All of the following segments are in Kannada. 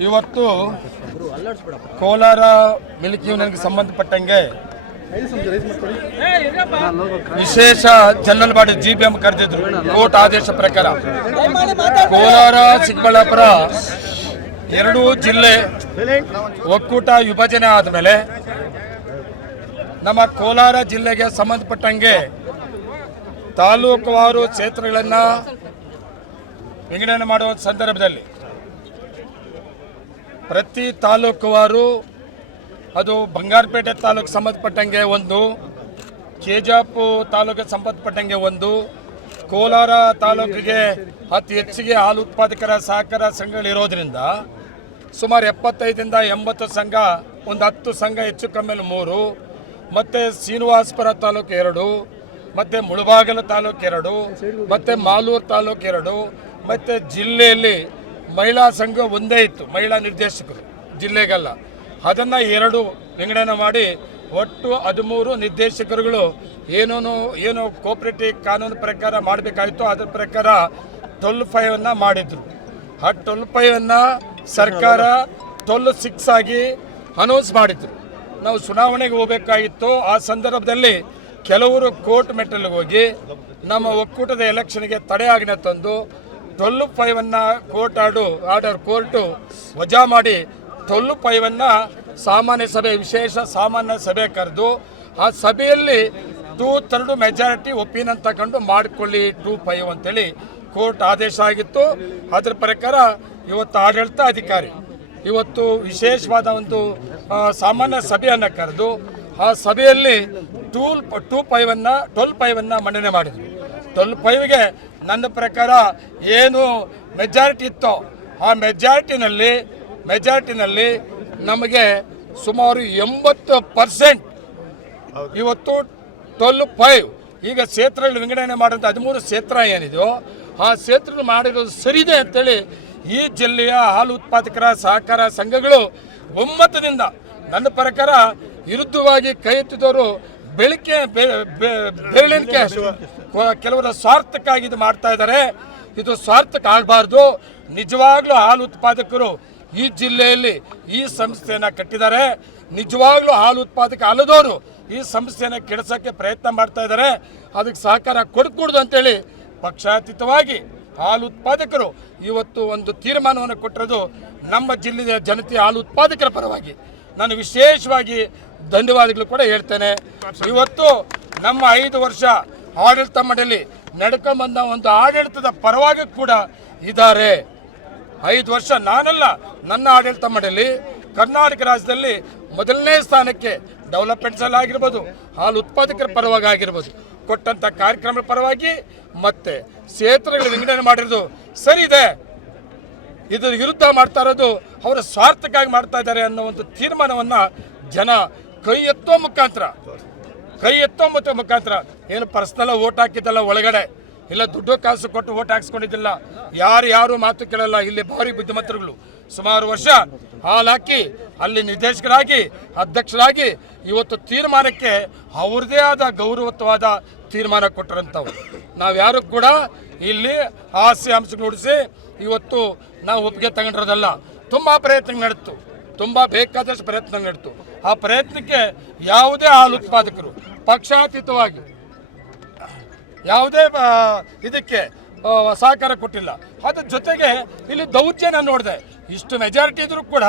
ಇವತ್ತು ಕೋಲಾರ ಮಿಲ್ಕ್ ಯೂನಿಯನ್ಗೆ ಸಂಬಂಧಪಟ್ಟಂಗೆ ವಿಶೇಷ general body G B M ಕರೆದಿದ್ರು. Court ಆದೇಶ ಪ್ರಕಾರ. ಕೋಲಾರ, ಚಿಕ್ಕಬಳ್ಳಾಪುರ ಎರಡೂ ಜಿಲ್ಲೆ ಒಕ್ಕೂಟ ವಿಭಜನೆ ಆದಮೇಲೆ ನಮ್ಮ ಕೋಲಾರ ಜಿಲ್ಲೆಗೆ ಸಂಬಂಧಪಟ್ಟಂಗೆ ತಾಲೂಕುವಾರು ಕ್ಷೇತ್ರಗಳನ್ನು ವಿಂಗಡಣೆ ಮಾಡುವ ಸಂದರ್ಭದಲ್ಲಿ ಪ್ರತಿ ತಾಲೂಕುವಾರು, ಅದು ಬಂಗಾರಪೇಟೆ ತಾಲೂಕು ಸಂಬಂಧಪಟ್ಟಂಗೆ ಒಂದು, ಕೆಜಾಪು ತಾಲೂಕಿಗೆ ಸಂಬಂಧಪಟ್ಟಂಗೆ ಒಂದು, ಕೋಲಾರ ತಾಲೂಕಿಗೆ ಅತಿ ಹೆಚ್ಚಿಗೆ ಹಾಲು ಉತ್ಪಾದಕರ ಸಹಕಾರ ಸಂಘಗಳಿರೋದ್ರಿಂದ ಸುಮಾರು ಎಪ್ಪತ್ತೈದರಿಂದ ಎಂಬತ್ತು ಸಂಘ, ಒಂದು ಹತ್ತು ಸಂಘ ಹೆಚ್ಚು ಕಮ್ಮಿಯಲ್ಲಿ ಮೂರು, ಮತ್ತು ಶ್ರೀನಿವಾಸಪುರ ತಾಲೂಕು ಎರಡು, ಮತ್ತು ಮುಳಬಾಗಿಲು ತಾಲೂಕು ಎರಡು, ಮತ್ತು ಮಾಲೂರು ತಾಲೂಕು ಎರಡು, ಮತ್ತು ಜಿಲ್ಲೆಯಲ್ಲಿ ಮಹಿಳಾ ಸಂಘ ಒಂದೇ ಇತ್ತು, ಮಹಿಳಾ ನಿರ್ದೇಶಕರು, ಜಿಲ್ಲೆಗೆಲ್ಲ. ಅದನ್ನು ಎರಡು ವಿಂಗಡಣೆ ಮಾಡಿ ಒಟ್ಟು ಹದಿಮೂರು ನಿರ್ದೇಶಕರುಗಳು ಏನೇನು, ಏನು ಕೋಪರೇಟಿವ್ ಕಾನೂನು ಪ್ರಕಾರ ಮಾಡಬೇಕಾಗಿತ್ತು ಅದ್ರ ಪ್ರಕಾರ ಟ್ವೆಲ್ ಫೈವನ್ನು ಮಾಡಿದರು. ಆ ಟ್ವೆಲ್ ಫೈವನ್ನು ಸರ್ಕಾರ ಟ್ವೆಲ್ ಸಿಕ್ಸ್ ಆಗಿ ಅನೌನ್ಸ್ ಮಾಡಿದ್ರು. ನಾವು ಚುನಾವಣೆಗೆ ಹೋಗಬೇಕಾಗಿತ್ತು ಆ ಸಂದರ್ಭದಲ್ಲಿ ಕೆಲವರು ಕೋರ್ಟ್ ಮೆಟ್ಟಲಿಗೆ ಹೋಗಿ ನಮ್ಮ ಒಕ್ಕೂಟದ ಎಲೆಕ್ಷನ್ಗೆ ತಡೆ ತಂದು ಟ್ವೆಲ್ ಫೈವನ್ನು ಕೋರ್ಟ್ ಆರ್ಡು ಆರ್ಡರ್ ಕೋರ್ಟು ವಜಾ ಮಾಡಿ ಟ್ವೆಲ್ ಫೈವನ್ನು ಸಾಮಾನ್ಯ ಸಭೆ, ವಿಶೇಷ ಸಾಮಾನ್ಯ ಸಭೆ ಕರೆದು ಆ ಸಭೆಯಲ್ಲಿ ಟೂ ಥರ್ಡು ಮೆಜಾರಿಟಿ ಒಪಿನಿಯನ್ ತಗೊಂಡು ಮಾಡಿಕೊಳ್ಳಿ ಟೂ ಫೈವ್ ಅಂತೇಳಿ ಕೋರ್ಟ್ ಆದೇಶ ಆಗಿತ್ತು. ಅದರ ಪ್ರಕಾರ ಇವತ್ತು ಆಡಳಿತ ಅಧಿಕಾರಿ ಇವತ್ತು ವಿಶೇಷವಾದ ಒಂದು ಸಾಮಾನ್ಯ ಸಭೆಯನ್ನು ಕರೆದು ಆ ಸಭೆಯಲ್ಲಿ ಟೂಲ್ ಟೂ ಫೈವನ್ನು ಟ್ವೆಲ್ ಫೈವನ್ನು ಮಂಡನೆ ಮಾಡಿದರು. ಟ್ವೆಲ್ ಫೈವ್ಗೆ ನನ್ನ ಪ್ರಕಾರ ಏನು ಮೆಜಾರಿಟಿ ಇತ್ತೋ ಆ ಮೆಜಾರಿಟಿನಲ್ಲಿ ಮೆಜಾರಿಟಿನಲ್ಲಿ ನಮಗೆ ಸುಮಾರು ಎಂಬತ್ತು ಪರ್ಸೆಂಟ್ ಇವತ್ತು ಟ್ವೆಲ್ ಫೈವ್ ಈಗ ಕ್ಷೇತ್ರಗಳು ವಿಂಗಡಣೆ ಮಾಡಿದಂಥ ಹದಿಮೂರು ಕ್ಷೇತ್ರ ಏನಿದೆಯೋ, ಆ ಕ್ಷೇತ್ರ ಮಾಡಿರೋದು ಸರಿದೆ ಅಂತೇಳಿ ಈ ಜಿಲ್ಲೆಯ ಹಾಲು ಉತ್ಪಾದಕರ ಸಹಕಾರ ಸಂಘಗಳು ಒಮ್ಮತದಿಂದ ನನ್ನ ಪ್ರಕಾರ ವಿರುದ್ಧವಾಗಿ ಕೈ ಎತ್ತಿದವರು ಬೆಳಿಗ್ಗೆ ಬೆರಳಿಕೆ ಕೆಲವರ ಸ್ವಾರ್ಥಕ್ಕಾಗಿ ಇದು ಮಾಡ್ತಾ ಇದ್ದಾರೆ. ಇದು ಸ್ವಾರ್ಥಕ್ಕೆ ಆಗಬಾರ್ದು. ನಿಜವಾಗ್ಲೂ ಹಾಲು ಉತ್ಪಾದಕರು ಈ ಜಿಲ್ಲೆಯಲ್ಲಿ ಈ ಸಂಸ್ಥೆಯನ್ನು ಕಟ್ಟಿದ್ದಾರೆ. ನಿಜವಾಗ್ಲೂ ಹಾಲು ಉತ್ಪಾದಕ ಅಲ್ಲದವರು ಈ ಸಂಸ್ಥೆಯನ್ನು ಕೆಡಿಸೋಕ್ಕೆ ಪ್ರಯತ್ನ ಮಾಡ್ತಾ ಇದ್ದಾರೆ. ಅದಕ್ಕೆ ಸಹಕಾರ ಕೊಡಕೂಡ್ದು ಅಂತೇಳಿ ಪಕ್ಷಾತೀತವಾಗಿ ಹಾಲು ಉತ್ಪಾದಕರು ಇವತ್ತು ಒಂದು ತೀರ್ಮಾನವನ್ನು ಕೊಟ್ಟಿರೋದು ನಮ್ಮ ಜಿಲ್ಲೆಯ ಜನತೆಯ ಹಾಲು ಉತ್ಪಾದಕರ ಪರವಾಗಿ. ನಾನು ವಿಶೇಷವಾಗಿ ಧನ್ಯವಾದಗಳು ಕೂಡ ಹೇಳ್ತೇನೆ. ಇವತ್ತು ನಮ್ಮ ಐದು ವರ್ಷ ಆಡಳಿತ ಮಂಡಳಿ ನಡ್ಕೊಂಬಂದ ಒಂದು ಆಡಳಿತದ ಪರವಾಗಿ ಕೂಡ ಇದ್ದಾರೆ. ಐದು ವರ್ಷ ನಾನಲ್ಲ, ನನ್ನ ಆಡಳಿತ ಮಂಡಳಿ ಕರ್ನಾಟಕ ರಾಜ್ಯದಲ್ಲಿ ಮೊದಲನೇ ಸ್ಥಾನಕ್ಕೆ ಡೆವಲಪ್ಮೆಂಟ್ಸ್ ಅಲ್ಲಿ ಆಗಿರ್ಬೋದು, ಹಾಲು ಉತ್ಪಾದಕರ ಪರವಾಗಿ ಆಗಿರ್ಬೋದು, ಕೊಟ್ಟಂತ ಕಾರ್ಯಕ್ರಮದ ಪರವಾಗಿ ಮತ್ತೆ ಕ್ಷೇತ್ರಗಳ ವಿಂಗಡಣೆ ಮಾಡಿರೋದು ಸರಿ ಇದೆ ಇದರ ವಿರುದ್ಧ ಮಾಡ್ತಾ ಇರೋದು ಅವರ ಸ್ವಾರ್ಥಕ್ಕಾಗಿ ಮಾಡ್ತಾ ಇದ್ದಾರೆ ಅನ್ನೋ ಒಂದು ತೀರ್ಮಾನವನ್ನು ಜನ ಕೈ ಎತ್ತೋ ಮುಖಾಂತರ, ಕೈ ಎತ್ತೋ ಮತ್ತು ಮುಖಾಂತರ ಏನು ಪರ್ಸ್ನಲ್ಲ ಓಟ್ ಹಾಕಿದ್ದಲ್ಲ ಒಳಗಡೆ, ಇಲ್ಲ ದುಡ್ಡು ಕಾಸು ಕೊಟ್ಟು ಓಟ್ ಹಾಕ್ಸ್ಕೊಂಡಿದ್ದಿಲ್ಲ, ಯಾರು ಯಾರು ಮಾತು ಕೇಳಲ್ಲ, ಇಲ್ಲಿ ಭಾರಿ ಬುದ್ಧಿಮತ್ತರುಗಳು. ಸುಮಾರು ವರ್ಷ ಹಾಲು ಹಾಕಿ, ಅಲ್ಲಿ ನಿರ್ದೇಶಕರಾಗಿ, ಅಧ್ಯಕ್ಷರಾಗಿ ಇವತ್ತು ತೀರ್ಮಾನಕ್ಕೆ ಅವ್ರದೇ ಆದ ಗೌರವತ್ವವಾದ ತೀರ್ಮಾನ ಕೊಟ್ಟರಂಥವ್ರು ನಾವ್ಯಾರು ಕೂಡ ಇಲ್ಲಿ ಹಾಸ್ಯ ಅಂಶ ನುಡಿಸಿ ಇವತ್ತು ನಾವು ಒಪ್ಪಿಗೆ ತಗೊಂಡಿರೋದಲ್ಲ, ತುಂಬ ಪ್ರಯತ್ನ ನಡೆತು ತುಂಬ ಬೇಕಾದಷ್ಟು ಪ್ರಯತ್ನ ನಡೆತು ಆ ಪ್ರಯತ್ನಕ್ಕೆ ಯಾವುದೇ ಹಾಲು ಉತ್ಪಾದಕರು, ಪಕ್ಷಾತೀತವಾಗಿ ಯಾವುದೇ ಇದಕ್ಕೆ ಸಹಕಾರ ಕೊಟ್ಟಿಲ್ಲ. ಅದ್ರ ಜೊತೆಗೆ ಇಲ್ಲಿ ದೌರ್ಜನ್ಯ ನೋಡಿದೆ, ಇಷ್ಟು ಮೆಜಾರಿಟಿ ಇದ್ರೂ ಕೂಡ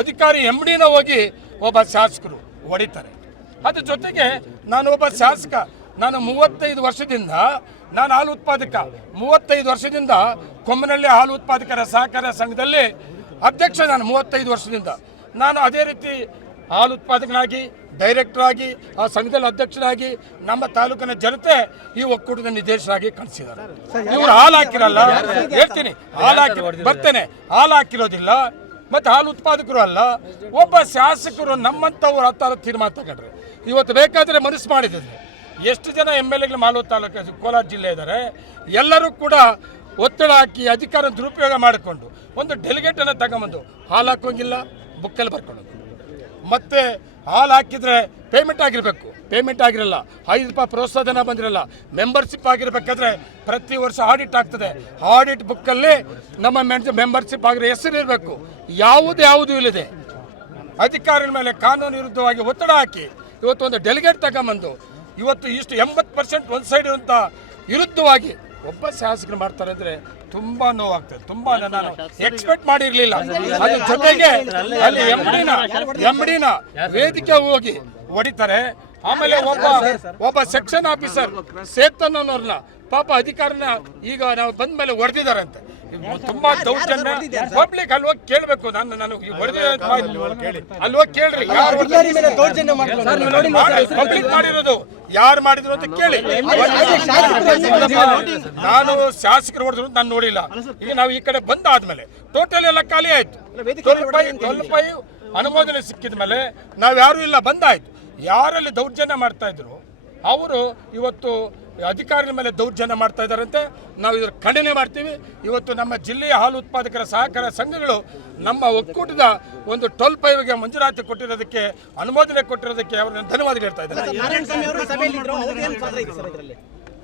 ಅಧಿಕಾರಿ ಎಂ ಡಿನ ಹೋಗಿ ಒಬ್ಬ ಶಾಸಕರು ಹೊಡಿತಾರೆ ಅದ್ರ ಜೊತೆಗೆ ನಾನು ಒಬ್ಬ ಶಾಸಕ, ನಾನು ಮೂವತ್ತೈದು ವರ್ಷದಿಂದ, ನಾನು ಹಾಲು ಉತ್ಪಾದಕ, ಮೂವತ್ತೈದು ವರ್ಷದಿಂದ ಕೊಮ್ಮನಹಳ್ಳಿ ಹಾಲು ಉತ್ಪಾದಕರ ಸಹಕಾರ ಸಂಘದಲ್ಲಿ ಅಧ್ಯಕ್ಷ ನಾನು ಮೂವತ್ತೈದು ವರ್ಷದಿಂದ. ನಾನು ಅದೇ ರೀತಿ ಹಾಲು ಉತ್ಪಾದಕನಾಗಿ ಡೈರೆಕ್ಟರ್ ಆಗಿ, ಆ ಸಂಘದಲ್ಲಿ ಅಧ್ಯಕ್ಷರಾಗಿ, ನಮ್ಮ ತಾಲೂಕಿನ ಜನತೆ ಈ ಒಕ್ಕೂಟದ ನಿರ್ದೇಶಕರಾಗಿ ಕಳಿಸಿದ್ದಾರೆ ಇವರು ಹಾಲು ಹಾಕಿರಲ್ಲ, ಹೇಳ್ತೀನಿ, ಹಾಲು ಹಾಕಿ, ಬರ್ತೇನೆ, ಹಾಲು ಹಾಕಿರೋದಿಲ್ಲ. ಮತ್ತೆ ಹಾಲು ಉತ್ಪಾದಕರು ಅಲ್ಲ, ಒಬ್ಬ ಶಾಸಕರು ನಮ್ಮಂಥವ್ರು ಹತ್ತಾರು ತೀರ್ಮಾನ ತಗೊಂಡ್ರೆ. ಇವತ್ತು ಬೇಕಾದ್ರೆ ಮನಸ್ಸು ಮಾಡಿದ್ರೆ ಎಷ್ಟು ಜನ ಎಂ ಎಲ್ ಎಗಳು ಮಾಲೂರು ತಾಲೂಕು ಕೋಲಾರ ಜಿಲ್ಲೆ ಇದ್ದಾರೆ ಎಲ್ಲರೂ ಕೂಡ ಒತ್ತಡ ಹಾಕಿ ಅಧಿಕಾರ ದುರುಪಯೋಗ ಮಾಡಿಕೊಂಡು ಒಂದು ಡೆಲಿಗೇಟನ್ನು ತಗೊಂಬಂದು ಹಾಲು ಹಾಕೋಂಗಿಲ್ಲ, ಬುಕ್ಕಲ್ಲಿ ಬರ್ಕೊಂಡು ಮತ್ತೆ ಹಾಲು ಹಾಕಿದ್ರೆ ಪೇಮೆಂಟ್ ಆಗಿರಬೇಕು. ಪೇಮೆಂಟ್ ಆಗಿರಲ್ಲ. ಐದು ರೂಪಾಯಿ ಪ್ರೋತ್ಸಾಹಧನ ಬಂದಿರಲ್ಲ. ಮೆಂಬರ್ಶಿಪ್ ಆಗಿರ್ಬೇಕಾದ್ರೆ ಪ್ರತಿ ವರ್ಷ ಆಡಿಟ್ ಆಗ್ತದೆ. ಆಡಿಟ್ ಬುಕ್ಕಲ್ಲಿ ನಮ್ಮ ಮೆಂಬರ್ಶಿಪ್ ಆಗಿರೋ ಹೆಸರು ಇರಬೇಕು. ಯಾವುದು ಯಾವುದು ಇಲ್ಲದೆ. ಅಧಿಕಾರಿಗಳ ಮೇಲೆ ಕಾನೂನು ವಿರುದ್ಧವಾಗಿ ಒತ್ತಡ ಹಾಕಿ ಇವತ್ತು ಒಂದು ಡೆಲಿಗೇಟ್ ತಗೊಂಬಂದು ಇವತ್ತು ಇಷ್ಟು ಎಂಬತ್ತು ಪರ್ಸೆಂಟ್ ಒಂದು ಸೈಡ್ ಅಂತ ವಿರುದ್ಧವಾಗಿ ಒಬ್ಬ ಶಾಸಕರು ಮಾಡ್ತಾರೆ ಅಂದ್ರೆ ತುಂಬಾ ನೋವಾಗ್ತದೆ ತುಂಬಾ ನಾನು ಎಕ್ಸ್ಪೆಕ್ಟ್ ಮಾಡಿರ್ಲಿಲ್ಲ ಅದ್ರ ಜೊತೆಗೆ ಅಲ್ಲಿ ಎಂಡಿನ ಎಂಡಿನ ವೇದಿಕೆ ಹೋಗಿ ಹೊಡಿತಾರೆ ಆಮೇಲೆ ಒಬ್ಬ ಒಬ್ಬ ಸೆಕ್ಷನ್ ಆಫೀಸರ್ ಸೇತನ್ ಅನ್ನೋರ್ನ ಪಾಪ ಅಧಿಕಾರನ ಈಗ ನಾವು ಬಂದ ಮೇಲೆ ಹೊಡೆದಿದ್ದಾರಂತೆ ತುಂಬಾ ದೌರ್ಜನ್ಯ. ಪಬ್ಲಿಕ್ ಅಲ್ಲಿ ಹೋಗಿ ಕೇಳಬೇಕು ನಾನು ನಾನು ಅಲ್ಲಿ ಹೋಗಿ ಕೇಳ್ರಿ. ಪಬ್ಲಿಕ್ ಮಾಡಿರೋದು. ಯಾರು ಮಾಡಿದ್ರು ಅಂತ ಕೇಳಿ. ನಾನು ಶಾಸಕರು ಹೊಡೆದ್ರು ನಾನು ನೋಡಿಲ್ಲ. ಈಗ ನಾವು ಈ ಕಡೆ ಬಂದಾದ್ಮೇಲೆ ಟೋಟಲ್ ಎಲ್ಲ ಖಾಲಿ ಆಯ್ತು. ಸ್ವಲ್ಪ ಅನುಮೋದನೆ ಸಿಕ್ಕಿದ ಮೇಲೆ ನಾವು ಯಾರು ಇಲ್ಲ ಬಂದಾಯ್ತು. ಯಾರಲ್ಲಿ ದೌರ್ಜನ್ಯ ಮಾಡ್ತಾ ಇದ್ರು ಅವರು ಇವತ್ತು ಅಧಿಕಾರಿಗಳ ಮೇಲೆ ದೌರ್ಜನ್ಯ ಮಾಡ್ತಾ ಇದ್ದಾರಂತೆ. ನಾವು ಇದರ ಖಂಡನೆ ಮಾಡ್ತೀವಿ. ಇವತ್ತು ನಮ್ಮ ಜಿಲ್ಲೆಯ ಹಾಲು ಉತ್ಪಾದಕರ ಸಹಕಾರ ಸಂಘಗಳು ನಮ್ಮ ಒಕ್ಕೂಟದ ಒಂದು ಟೋಲ್ ಪೈವಿಗೆ ಮಂಜೂರಾತಿ ಕೊಟ್ಟಿರೋದಕ್ಕೆ, ಅನುಮೋದನೆ ಕೊಟ್ಟಿರೋದಕ್ಕೆ ಅವರನ್ನು ಧನ್ಯವಾದಗಳು ಹೇಳ್ತಾ ಇದ್ದಾರೆ.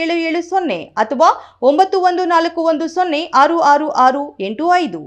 ಏಳು ಏಳು ಸೊನ್ನೆ ಅಥವಾ ಒಂಬತ್ತು ಒಂದು ನಾಲ್ಕು ಒಂದು ಸೊನ್ನೆ ಆರು ಆರು ಆರು ಎಂಟು ಐದು.